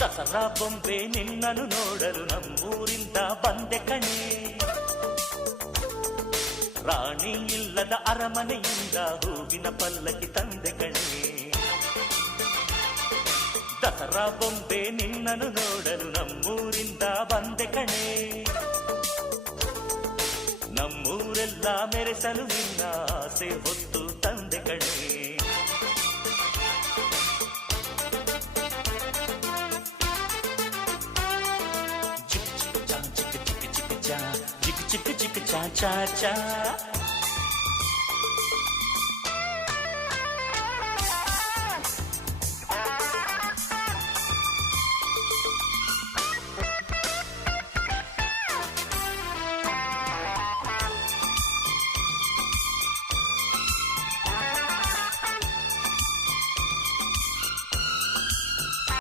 ದಸರಾ ಬೊಂಬೆ ನಿನ್ನನ್ನು ನೋಡಲು ನಮ್ಮೂರಿಂದ ಬಂದೆ ಕಣೆ. ರಾಣಿ ಇಲ್ಲದ ಅರಮನೆಯಿಂದ ಹೂವಿನ ಪಲ್ಲಕ್ಕಿ ತಂದೆ ಕಣೆ. ದಸರಾ ಬೊಂಬೆ ನಿನ್ನನ್ನು ನೋಡಲು ನಮ್ಮೂರಿಂದ ಬಂದೆ ಕಣೆ. ನಮ್ಮೂರೆಲ್ಲ ಮೆರೆಸಲು ನಿನ್ನ ಆಸೆ ಹೊತ್ತು ತಂದೆ ಕಣೆ. ಚಿಕ್ಕ ಚಿಕ್ಕ ಚಾ ಚಾ ಚಾ